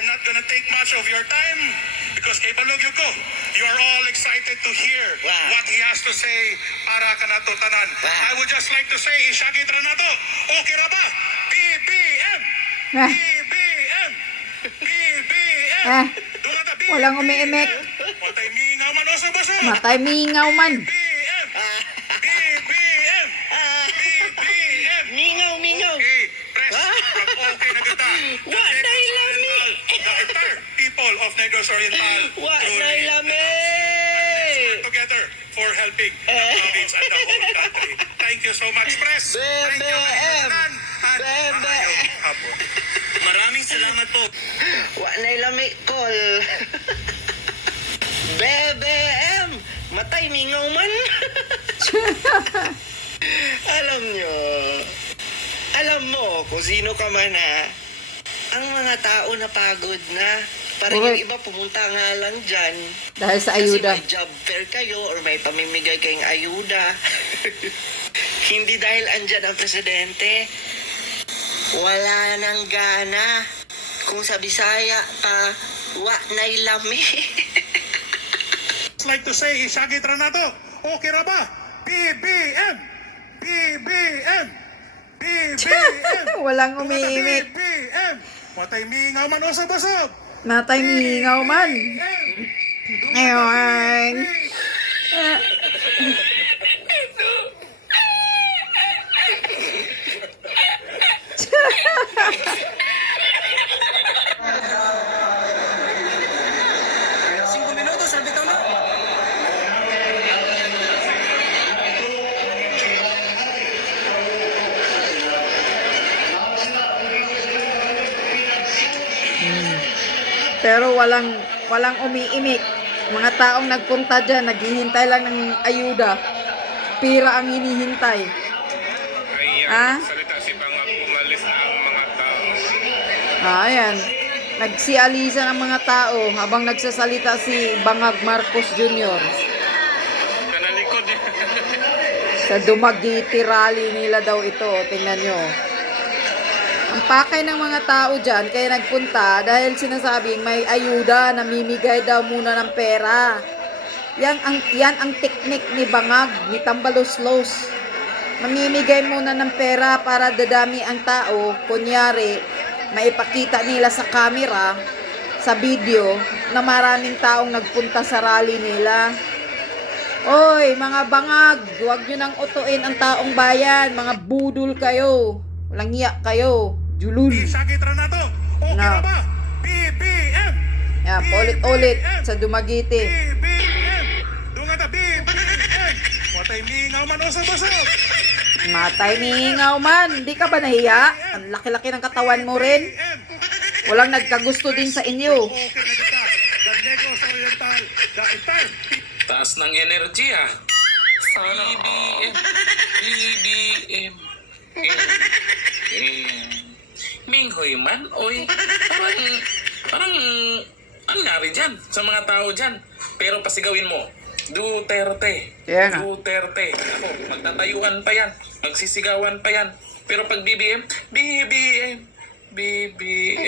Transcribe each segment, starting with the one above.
I'm not gonna take much of your time because kay Balogyo ko, you are all excited to hear what he has to say para kanato tanan. I would just like to say, Ishagit ra na to. Okay ra ba? BBM! BBM! BBM! Dumata BBM! Walang umiimik. Matay mingaw man oso-boso! Matay mingaw man. BBM! BBM! BBM! Mingaw. Okay, press. Okay na kita. Wa nay lami. The entire people of Negros Oriental Wa truly nay lami. together for helping the province and the whole country. Thank you so much, press. Thank you, BBM. Kapitan. At BBM. maayong hapon. Maraming salamat po. Wa nay lami call. BBM. Matay mingaw man. Alam mo kung sino ka man ang mga tao na pagod na. Parang Correct. yung iba pumunta nga lang dyan. Dahil sa ayuda. Kasi may job fair kayo or may pamimigay kayong ayuda. Hindi dahil andyan ang presidente. Wala nang gana. Kung sa Bisaya, wa nay lami. I'd like to say, Ishagit ra na to. Okay ra ba? BBM! BBM! BBM! Walang umiimik. BBM! Matay mingaw man oso-boso! Matay mingaw man. Ngayon. Pero walang umiimik. Mga taong nagpunta dyan, naghihintay lang ng ayuda. Pira ang hinihintay. Ah? Salita si Bangag, umalis na ang mga tao. Ayan. Nagsialisa ng mga tao habang nagsasalita si Bangag Marcos Jr. Kanalikod niya. Sa Dumaguete rally nila daw ito. Tingnan nyo. Ang pakay ng mga tao dyan, kaya nagpunta dahil sinasabing may ayuda, namimigay daw muna ng pera. Yan ang teknik ni Bangag, ni Tambaloslos. Mamimigay muna ng pera para dadami ang tao. Kunyari, maipakita nila sa camera, sa video, na maraming taong nagpunta sa rally nila. Oy, mga Bangag, huwag nyo nang utuin ang taong bayan. Mga budol kayo. Walang hiya kayo. Julul. Ishagit ra na to. Okay ra No. ba? BBM! Yan, ulit-ulit sa Dumaguete. BBM! Dumata BBM! Matay mingaw man oso-boso! Matay mingaw man. Di ka ba nahiya? Ang laki-laki ng katawan mo rin. Walang nagkagusto din sa inyo. Okay na kita. The Negros Oriental, the entire Taas ng energy BBM. BBM. Minghoy man, oy. Parang, ano nga rin dyan sa mga tao dyan. Pero pasigawin mo, Duterte. Kaya nga. Duterte. Ako, magtatayuan pa yan. Magsisigawan pa yan. Pero pag BBM, BBM. BBM.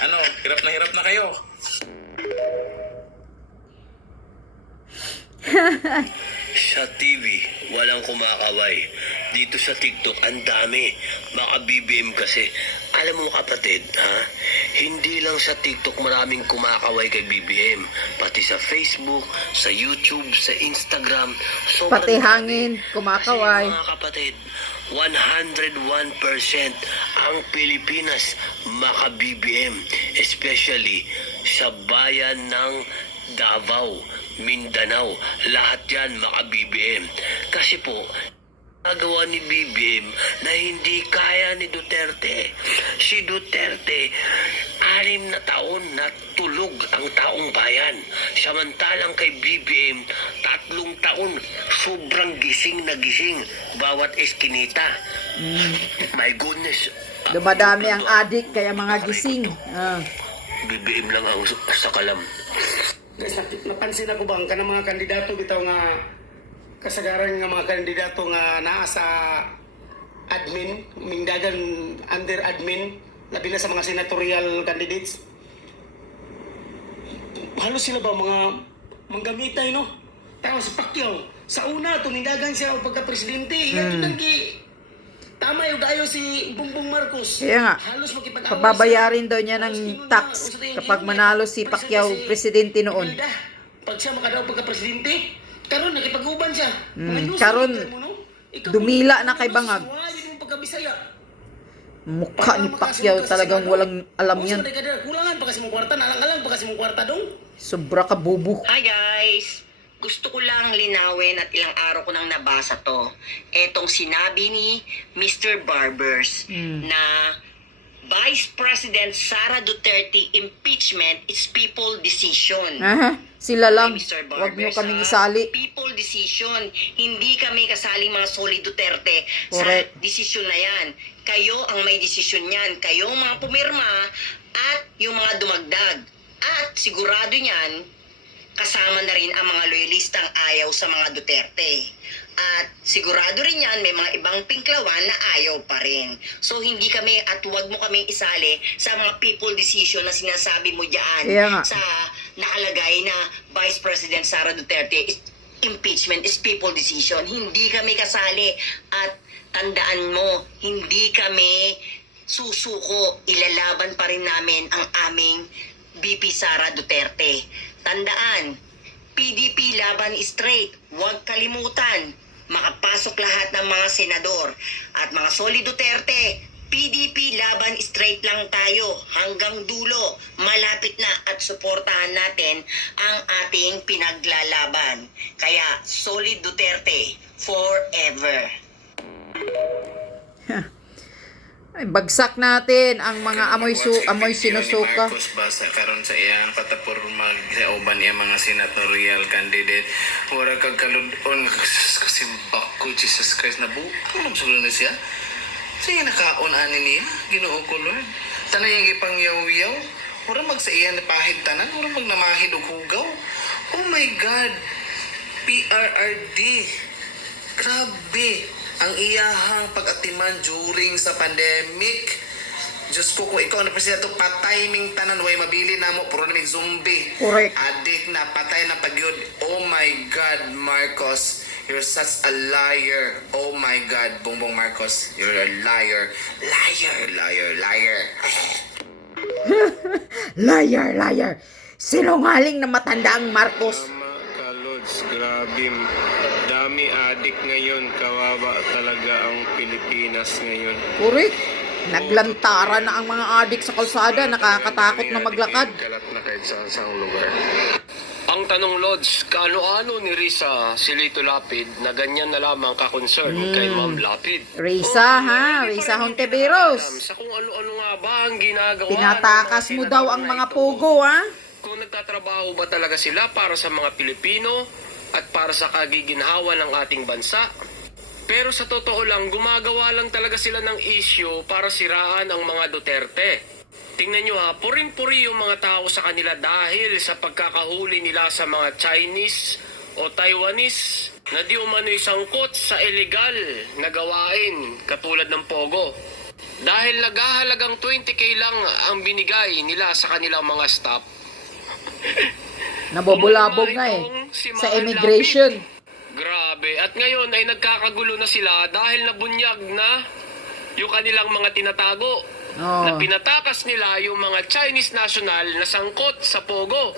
Ano, hirap na kayo. Sa TV, walang kumakaway. Dito sa TikTok, ang dami. Mga BBM kasi. Alam mo kapatid, hindi lang sa TikTok maraming kumakaway kay BBM. Pati sa Facebook, sa YouTube, sa Instagram. Pati hangin, kumakaway. Kasi mga kapatid, 101% ang Pilipinas maka-BBM. Especially sa bayan ng Davao, Mindanao, lahat yan maka-BBM. Kasi po, nagawa ni BBM na hindi kaya ni Duterte. Si Duterte, 6 na taon na tulog ang taong bayan. Samantalang kay BBM, 3 taon, sobrang gising na gising bawat eskinita. My goodness. Dumadami ang adik, kaya mga gising. BBM lang ang sakalam. Napansin ako bang kanang mga kandidato bitaw nga kasagaran nga mga kandidato nga naa sa admin, mingdagan under admin, labi na sa mga senatorial candidates. Halos sila ba mga manggamitay, no? Tapos si Pacquiao, sa una, tumindagan siya o pagka-presidente. Iyan tama yung gayo si Bongbong Marcos. Kaya nga, Halos makipag-away pababayarin siya. daw niya ng Halos inuna, tax usa tayong kapag inuna. manalo si Kasi Pacquiao, si presidente noon. Imelda, pag siya makadaw pagka-presidente, karon nakipag-uban siya. karon, dumila na kay Bangag. Yun yung pagkabisaya. Mukha ni Pacquiao talagang walang alam yan. Kulangan pa kasi mong kwarta, nalang-alang pa kasi mong kwarta dong. Sobra ka bubo. Hi guys! Gusto ko lang linawin at ilang araw ko nang nabasa to. Etong sinabi ni Mr. Barbers na Vice President Sara Duterte impeachment is people decision. Aha, sila lang. Mr. Huwag niyo Barbers, kaming ha? isali. People decision. Hindi kami kasaling mga solid Duterte Correct. sa desisyon na yan. Kayo ang may desisyon yan. Kayo ang mga pumirma at yung mga dumagdag. At sigurado niyan, kasama na rin ang mga loyalistang ayaw sa mga Duterte. At sigurado rin yan, may mga ibang pinklawan na ayaw pa rin. So hindi kami at huwag mo kaming isali sa mga people decision na sinasabi mo dyan Kaya nga. sa nakalagay na Vice President Sara Duterte impeachment is people decision. Hindi kami kasali at tandaan mo, hindi kami susuko. Ilalaban pa rin namin ang aming BP Sara Duterte. Tandaan, PDP laban straight. Huwag kalimutan, makapasok lahat ng mga senador. At mga solid Duterte, PDP laban straight lang tayo hanggang dulo. Malapit na at suportahan natin ang ating pinaglalaban. Kaya solid Duterte forever. Ay, bagsak natin ang mga amoy sinusuka. Marcos ba sa karon sa iyang patapor mag-uban iya mga senatorial candidate. Wala kag kaludon kasi bako Jesus Christ na buko na siya. Sige nakaon ani niya, Ginoo ko Lord. Tanay yang ipangyaw-yaw. Wala mag sa iya pahid tanan, wala mag namahid og hugaw. Oh my God. PRRD. Grabe ang iyahang pag-atiman during sa pandemic. Diyos ko, kung ikaw na presidente, patay ming tanan, way mabili na mo, puro na may zombie. Correct. Adik na, patay na pagyod. Oh my God, Marcos, you're such a liar. Oh my God, Bongbong Marcos, you're a liar. Liar, liar, liar. Liar, liar. Sinungaling na matanda ang Marcos. Tama ka, Lods. Grabe. Dami adik ngayon. Kawawa talaga ang Pilipinas ngayon. Correct. Naglantara na ang mga adik sa kalsada. Nakakatakot na maglakad. Kalat na kahit sa isang lugar. Ang tanong, Lods, kaano-ano ni Risa si Lito Lapid na ganyan na lamang ka-concern kay Ma'am Lapid? Risa, ha? Risa Hontiveros. Sa kung ano-ano nga ba ang ginagawa Tinatakas ng mga mo daw senador ang na mga ito? pogo, ha? Kung nagtatrabaho ba talaga sila para sa mga Pilipino at para sa kagiginhawa ng ating bansa? Pero sa totoo lang, gumagawa lang talaga sila ng issue para siraan ang mga Duterte. Tingnan nyo ha, puring-puri yung mga tao sa kanila dahil sa pagkakahuli nila sa mga Chinese o Taiwanese na di umano'y sangkot sa illegal na gawain katulad ng Pogo. Dahil naghahalagang 20k lang ang binigay nila sa kanilang mga staff. Nabobulabog nga eh. Sa immigration. Grabe. At ngayon ay nagkakagulo na sila dahil nabunyag na yung kanilang mga tinatago. Oo. Na pinatakas nila yung mga Chinese national na sangkot sa Pogo.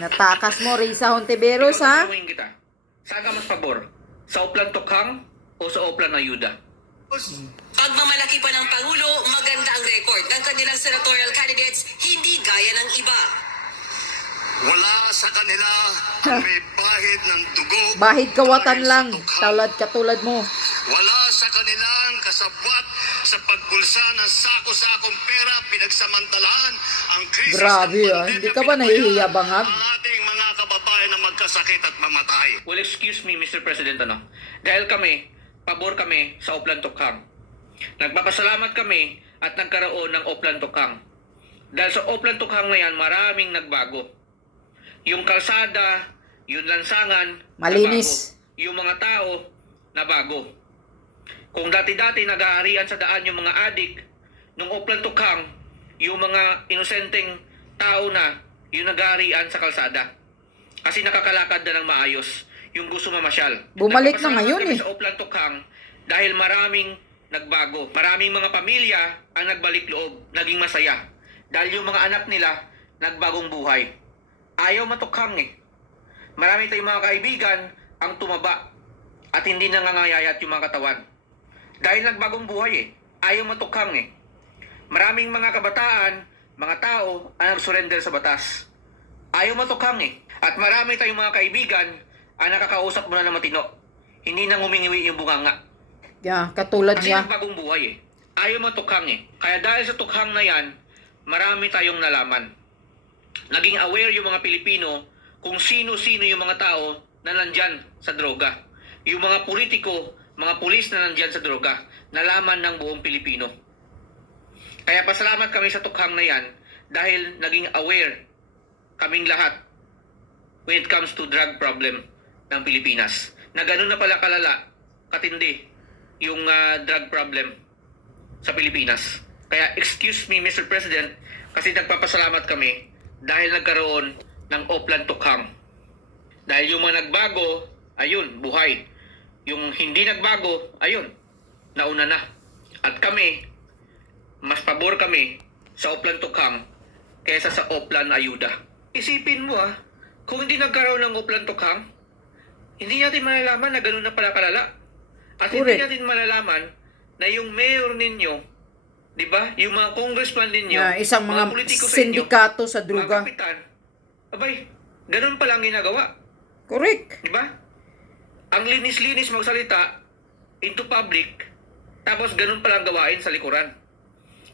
Natakas mo, Risa Hontiveros, ha? Tanungin kita. Saan ka mas pabor? Sa Oplan Tokhang o sa Oplan Ayuda? Pagmamalaki pa ng Pangulo, maganda ang record ng kanilang senatorial candidates, hindi gaya ng iba. Wala sa kanila ang may bahid ng dugo. Bahid kawatan dahil lang. sa tukhang. Katulad mo. Wala sa kanilang kasabwat sa pagbulsa ng sako-sakong pera pinagsamantalahan ang krisis Grabe, ng ah. pandemya, Hindi ka ba pinabayaan nahihiya, Bangag? ang ating mga kababayan na magkasakit at mamatay. Well, excuse me, Mr. President, Dahil kami, pabor kami sa Oplan Tokhang. Nagpapasalamat kami at nagkaroon ng Oplan Tokhang. Dahil sa Oplan Tokhang na yan, maraming nagbago. Yung kalsada, yung lansangan, Malinis. nabago. Yung mga tao, nabago. Kung dati-dati nag-aarian sa daan yung mga adik, nung Oplan Tukhang, yung mga inosenteng tao na yung nag-aarian sa kalsada. Kasi nakakalakad na ng maayos yung gusto mamasyal. Bumalik na Nagpapasalamat ngayon kami eh. sa Oplan Tukhang dahil maraming nagbago. Maraming mga pamilya ang nagbalik loob, naging masaya. Dahil yung mga anak nila nagbagong buhay. Ayaw matukhang eh. Marami tayong mga kaibigan ang tumaba at hindi nangangayayat yung mga katawan. Dahil nagbagong buhay eh. Ayaw matukhang eh. Maraming mga kabataan, mga tao ang nag-surrender sa batas. Ayaw matukhang eh. At marami tayong mga kaibigan ang nakakausap mo na ng matino. Hindi nang humingiwi yung bunganga. Yeah, katulad Kasi niya. nagbagong buhay eh. Ayaw matukhang eh. Kaya dahil sa tukhang na yan, marami tayong nalaman. Naging aware yung mga Pilipino kung sino-sino yung mga tao na nandyan sa droga. Yung mga politiko, mga pulis na nandyan sa droga. Nalaman ng buong Pilipino. Kaya pasalamat kami sa tukhang na yan dahil naging aware kaming lahat when it comes to drug problem ng Pilipinas. Na gano'n na pala kalala, katindi, yung drug problem sa Pilipinas. Kaya excuse me Mr. President, kasi nagpapasalamat kami dahil nagkaroon ng Oplan Tukhang. Dahil yung mga nagbago, ayun, buhay. Yung hindi nagbago, ayun, nauna na. At kami, mas pabor kami sa Oplan Tukhang kaysa sa Oplan Ayuda. Isipin mo kung hindi nagkaroon ng Oplan Tukhang, hindi natin malalaman na gano'n na pala kalala. At hindi Correct. natin malalaman na yung mayor ninyo, di ba? Yung mga congressman ninyo, Yeah, isang mga politiko sa inyo, sindikato sa mga droga. kapitan, abay, ganun pala ang ginagawa. Correct. Di ba? Ang linis-linis magsalita into public, tapos ganun pala ang gawain sa likuran.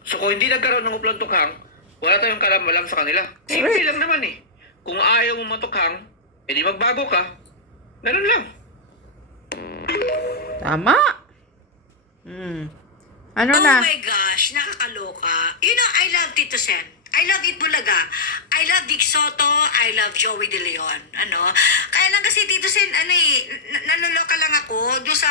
So kung hindi nagkaroon ng Oplan Tukhang, wala tayong kalam-alam sa kanila. Simple Correct. lang naman eh. Kung ayaw mo matukhang, edi magbago ka. Ganun lang. Tama. Ano Oh na? my gosh, nakakaloka. You know, I love Tito Sen. I love Itbulaga. I love Vic Soto. I love Joey De Leon. Ano? Kaya lang kasi Tito Sen, naloloka lang ako doon sa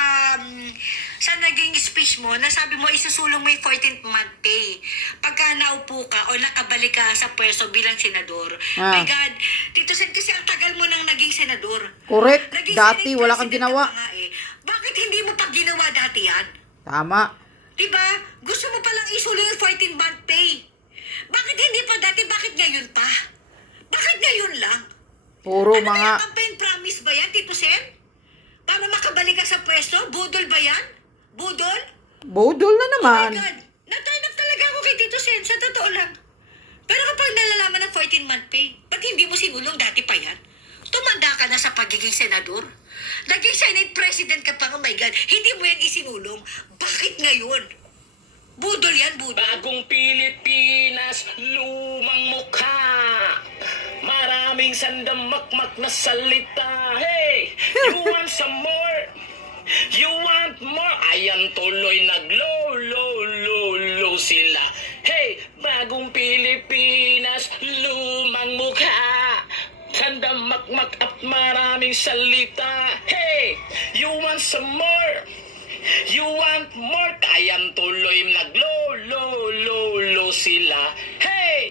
naging speech mo na sabi mo isusulong mo yung 14th month pay. Pagka naupo ka o nakabalik ka sa pwesto bilang senador. My God, Tito Sen, kasi ang tagal mo nang naging senador. Correct. Naging Dati Senate wala kang President ginawa. ka pa nga eh. Bakit hindi mo pa ginawa dati yan? Tama. Diba? Gusto mo palang isulong yung 14 month pay. Bakit hindi pa dati? Bakit ngayon pa? Bakit ngayon lang? Puro Ano mga... ba yung campaign promise ba yan, Tito Sen? Para makabalik ka sa pwesto? Budol ba yan? Budol? Budol na Oh naman. my God. Na-turn off talaga ako kay Tito Sen. Sa totoo lang. Pero kapag nalalaman ng 14 month pay, ba't hindi mo sinulong dati pa yan? Tumanda ka na sa pagiging senador. Naging Senate President ka pa, oh my God. Hindi mo yan isinulong. Bakit ngayon? Budol yan, budol. Bagong Pilipinas, lumang mukha. Maraming sandamakmak na salita. Hey, you want some more? You want more? Ayan tuloy naglo sila. Hey, bagong Pilipinas, lumang mukha. Sandamakmak at maraming salita. Hey, you want some more? You want more? Ayan tuloy naglo sila. Hey!